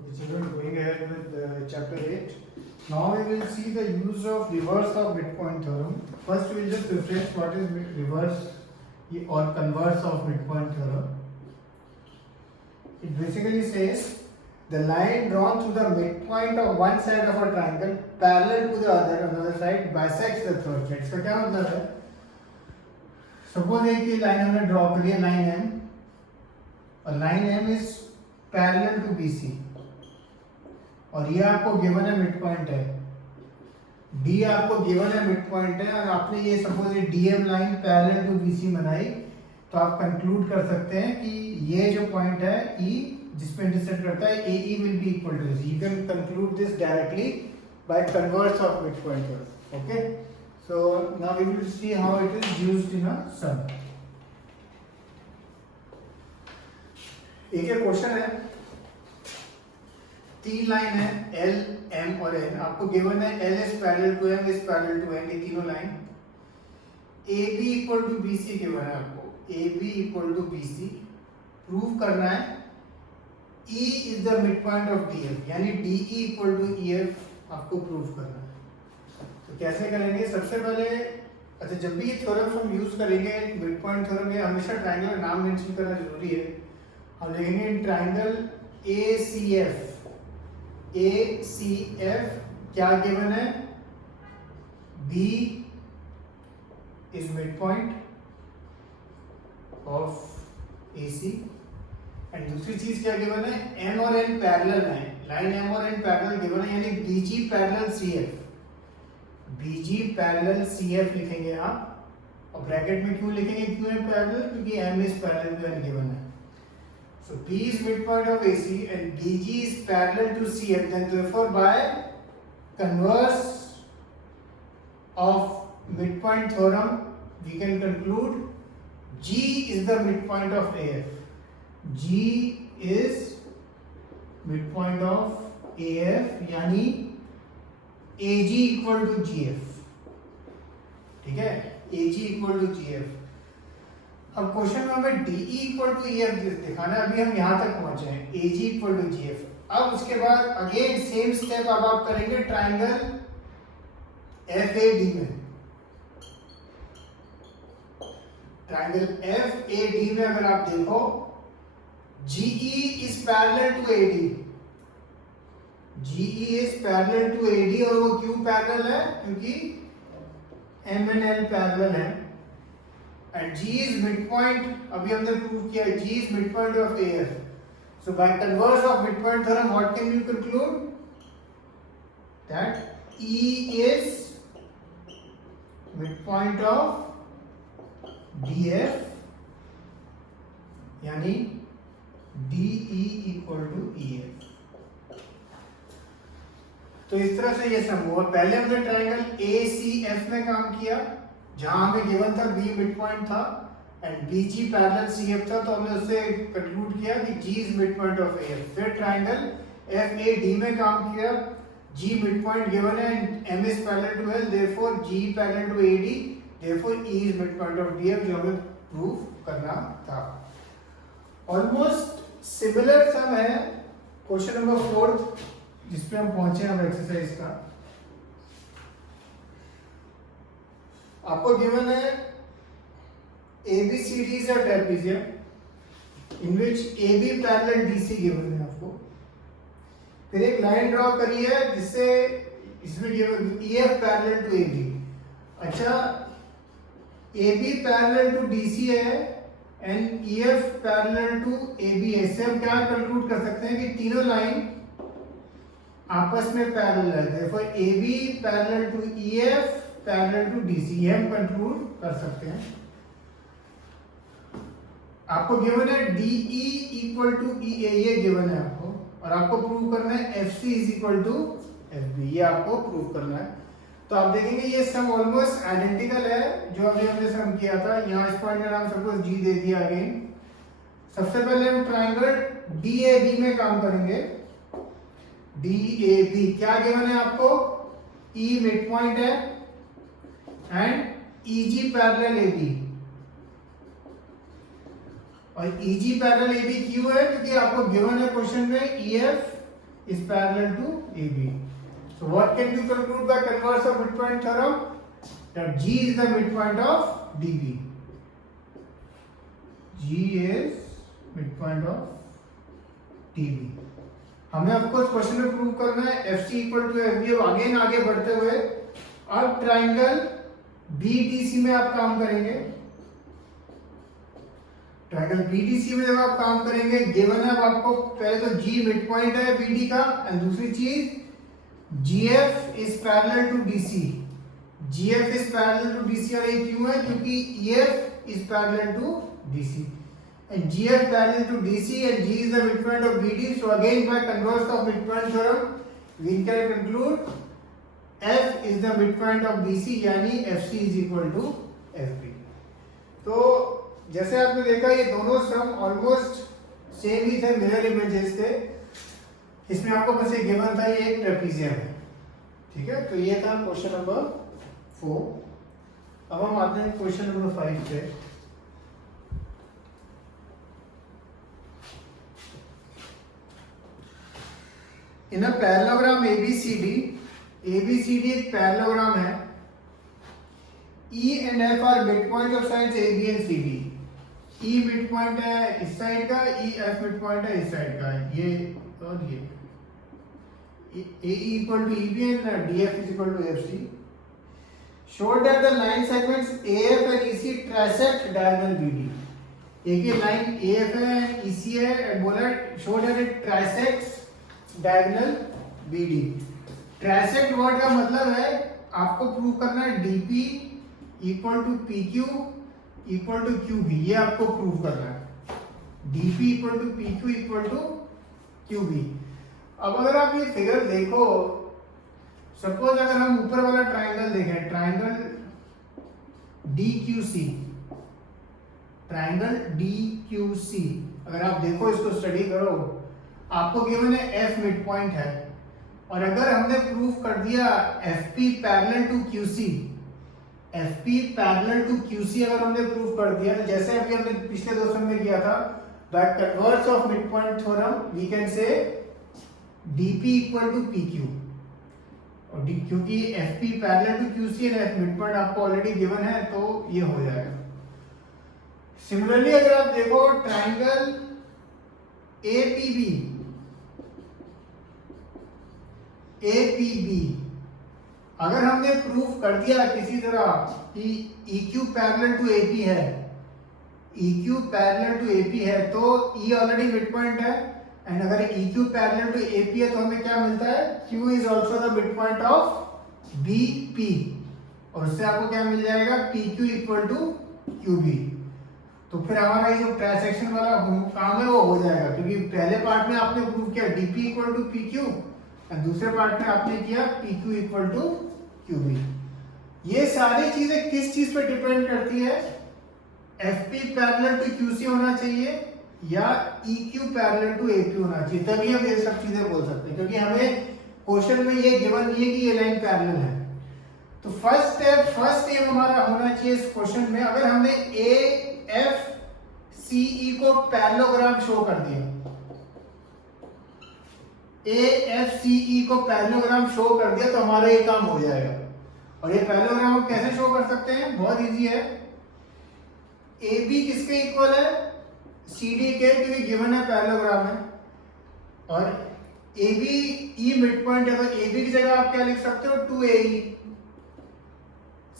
Okay, children, going ahead with chapter 8. Now we will see the use of reverse of midpoint theorem. First, we will just refresh what is reverse or converse of midpoint theorem. It basically says the line drawn through the midpoint of one side of a triangle parallel to the another side bisects the third side. इसका क्या मतलब है? Suppose एक ही line हमने draw करी है line M और line M is parallel to BC और ये आपको गिवन है मिड पॉइंट है, डी आपको गिवन है मिड पॉइंट है और आपने ये सपोज ये DM line parallel to BC बनाई तो आप कंक्लूड कर सकते हैं कि ये जो पॉइंट है ई जिसपे इंटरसेक्ट करता है A E will be equal to this. You can conclude this directly by converse of mid point. Okay, so now we will see how it is used in a sum. एक question है, तीन line है L M और N. आपको given है L is parallel to M is parallel to N, ये तीनों line. A B equal to B C given है आपको, A B equal to B C. Prove करना है E is the mid point of D F, यानी D E equal to E F आपको prove करना है. तो कैसे करेंगे? सबसे पहले अच्छा, जब भी ये थ्योरम हम यूज करेंगे मिड पॉइंट थ्योरम, ये हमेशा ट्रायंगल का नाम मेंशन करना जरूरी है. हम लिखेंगे triangle A C F. A C F क्या गिवन है? B is mid point of A C and दूसरी चीज क्या गिवन है? एम और एन पैरेलल है, लाइन एम और एन पैरेलल गिवन है, यानी BG parallel C F. BG parallel C F लिखेंगे आप और ब्रैकेट में क्यों लिखेंगे? क्यों है पैरेलल? क्योंकि M is parallel to N given है. So B is midpoint of AC and BG is parallel to CF. Then therefore by converse of midpoint theorem we can conclude G is the midpoint of AF. G is midpoint of AF यानी AG equal to GF. ठीक है, AG equal to GF. अब question में हमें D E equal to E F दिखाना है. अभी हम यहाँ तक पहुंचे हैं, A G equal to G F. अब उसके बाद अगेन सेम स्टेप अब आप करेंगे ट्राइंगल एफ ए डी में. ट्राइंगल एफ ए डी में अगर आप देखो GE is parallel to A D. GE is parallel to A D और वो क्यों पैरेलल है? क्योंकि एम एंड एल पैरेलल है. And G is midpoint, अभी हमने प्रूव किया G is midpoint of AF. So by converse of midpoint theorem, what can you conclude? That E is midpoint of DF, यानी DE equal to EF. तो इस तरह से ये सम हुआ. पहले हमने ट्रायंगल ACF में काम किया जहां हमें गिवन था B मिड पॉइंट था एंड BG पैरेलल CF था, तो हमने उससे कंक्लूड किया कि G is mid point of AF. फिर ट्रायंगल FAD में काम किया, G मिड पॉइंट गिवन है and M is parallel to L, therefore G parallel to AD, therefore E is mid point of DF, जो हमें prove करना था. Almost similar sum है क्वेश्चन नंबर 4 जिस पे हम पहुंचे हैं अब एक्सरसाइज का. आपको गिवन है ABCD is a trapezium in which AB parallel DC given है आपको. फिर एक लाइन ड्रॉ करी है जिससे इसमें given EF parallel to AB. अच्छा, AB पैरेलल टू DC है and EF parallel to AB है. इससे हम क्या कंक्लूड कर सकते हैं कि तीनों लाइन आपस में पैरेलल है. देखो AB parallel to EF parallel to DC, ये हम कंक्लूड कर सकते हैं. आपको गिवन है DE इक्वल टू EA, ये गिवन है आपको, और आपको प्रूव करना है FC is equal to FB, ये आपको प्रूव करना है. तो आप देखेंगे ये सम ऑलमोस्ट आइडेंटिकल है जो अभी हमने सम किया था. यहाँ इस पॉइंट का नाम सपोज G दे दिया अगेन. सबसे पहले हम ट्रायंगल DAB में काम करेंगे. DAB क्या गिवन है आपको? E मिड पॉइंट है एंड EG पैरेलल AB. और EG पैरेलल AB क्यों है? क्योंकि आपको गिवन है क्वेश्चन में EF is parallel to AB. So what can you conclude by converse of midpoint theorem? That G is the midpoint of DB. G is midpoint of DB. हमें of course question में prove करना है FC equal to FB। अब आगे बढ़ते हुए अब triangle BDC में आप काम करेंगे। ट्राइंगल BDC में जब आप काम करेंगे, गिवन है आपको पहले तो G मिड पॉइंट है BD का, एंड दूसरी चीज GF is parallel to DC। GF is parallel to DC, और ये क्यों है? क्योंकि EF is parallel to DC and GF parallel to DC and G is the midpoint of BD. So again by converse of midpoint theorem we can conclude F is the midpoint of BC, यानी FC is equal to FB। तो जैसे आपने देखा ये दोनों सम almost same ही थे, mirror images थे। इसमें आपको बस एक गिवन था, ये एक ट्रेपीजियम है, ठीक है। तो ये था क्वेश्चन नंबर 4। अब हम आते हैं क्वेश्चन नंबर 5 पे। इन अ पैरेललोग्राम ABCD एक पैरेललोग्राम है। E and F are mid point of sides AB and CD। E mid point है इस साइड का, F मिड पॉइंट है इस साइड का, ये और ये। AE equal to EB and DF is equal to FC। Show that the line segments AF and EC trisect diagonal BD। एक ये लाइन AF है EC है, एंड बोला show that it trisects diagonal BD। Trisect word का मतलब है आपको prove करना है DP equal to PQ equal to QB, ये आपको प्रूव करना है। DP equal to PQ equal to QB। अब अगर आप ये फिगर देखो, सपोज अगर हम ऊपर वाला ट्राइंगल देखें, ट्राइंगल DQC, ट्राइंगल DQC अगर आप देखो, इसको स्टडी करो, आपको गिवन है F मिड पॉइंट है, और अगर हमने प्रूव कर दिया FP parallel to QC, FP parallel to QC अगर हमने प्रूव कर दिया, तो जैसे अभी हमने पिछले दो सम में किया था, by converse of mid point theorem we can say DP equal to PQ, और क्योंकि FP parallel to QC and F mid point आपको ऑलरेडी गिवन है, तो ये हो जाएगा। सिमिलरली अगर आप देखो ट्राइंगल APB, अगर हमने प्रूफ कर दिया किसी तरह कि EQ पैरेलल टू AP है, EQ पैरेलल टू AP है, तो E ऑलरेडी मिड पॉइंट है, एंड अगर EQ पैरेलल टू AP है तो हमें क्या मिलता है? Q is also the mid point of BP, और उससे आपको क्या मिल जाएगा? PQ equal to QB। तो फिर हमारा ये जो ट्रांसैक्शन वाला काम है वो हो जाएगा, क्योंकि पहले पार्ट में आपने प्रूव किया DP इक्वल टू PQ, और दूसरे पार्ट में आपने किया PQ इक्वल टू QB। ये सारी चीजें किस चीज पे डिपेंड करती है? FP पैरेलल टू QC होना चाहिए या EQ पैरेलल टू AP होना चाहिए, तभी हम ये सब चीजें बोल सकते हैं, क्योंकि हमें क्वेश्चन में ये गिवन नहीं है कि ये लाइन पैरेलल है। तो फर्स्ट एम हमारा होना चाहिए इस क्वेश्चन में, अगर हमने AFCE को पैरेललोग्राम शो कर दिया, AFCE को पैरेललोग्राम शो कर दिया, तो हमारा ये काम हो जाएगा। और ये पैरेललोग्राम हम कैसे शो कर सकते हैं? बहुत इजी है। AB किसके इक्वल है? CD के, क्योंकि गिवन है पैरेललोग्राम है, और AB E मिड पॉइंट है, तो AB की जगह आप क्या लिख सकते हो? 2AE।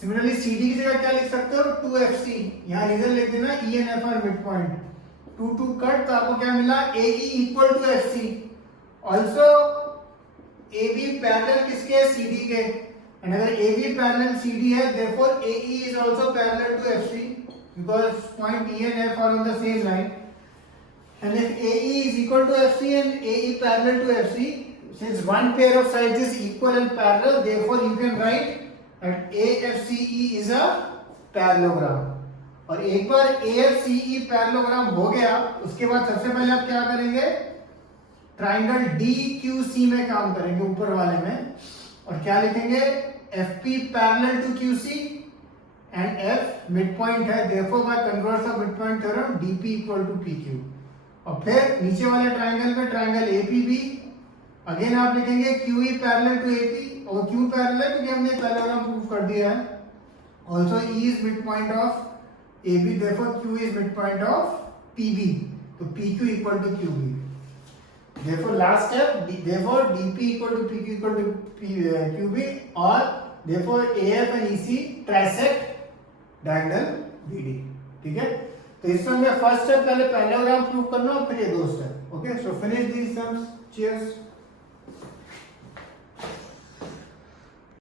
सिमिलरली CD की जगह क्या लिख सकते हो? 2FC। यहाँ रीजन लिख देना, E and F are mid point, 2 cut, तो आपको क्या मिला? AE equal to FC। Also AB parallel किसके है? CD के, एंड अगर AB पैरेलल CD है, therefore AE is also parallel to FC because point E and F are on the same line, and if AE is equal to FC and AE parallel to FC, since one pair of sides is equal and parallel, therefore you can write that AFCE is a parallelogram। और एक बार AFCE parallelogram हो गया, उसके बाद सबसे पहले आप क्या करेंगे? ट्राइंगल DQC में काम करेंगे, ऊपर वाले में, और क्या लिखेंगे? FP parallel to QC and F mid point है, therefore by converse of midpoint theorem DP equal to PQ। और फिर नीचे वाले ट्राइंगल में ट्राइंगल APB, अगेन आप लिखेंगे QE पैरेलल टू AP, और Q पैरेलल है क्योंकि हमने पैरेललोग्राम प्रूव कर दिया है। Also E is mid point of AB, therefore Q is mid point of PB, तो PQ equal to QB। therefore last step, therefore DP equal to PQ equal to QB, और therefore AF and EC trisect diagonal BD। ठीक है, तो इसमें हमें first step पहले parallelogram prove करना और फिर ये दो स्टेप। ओके, सो फिनिश दीस सम्स, चीयर्स।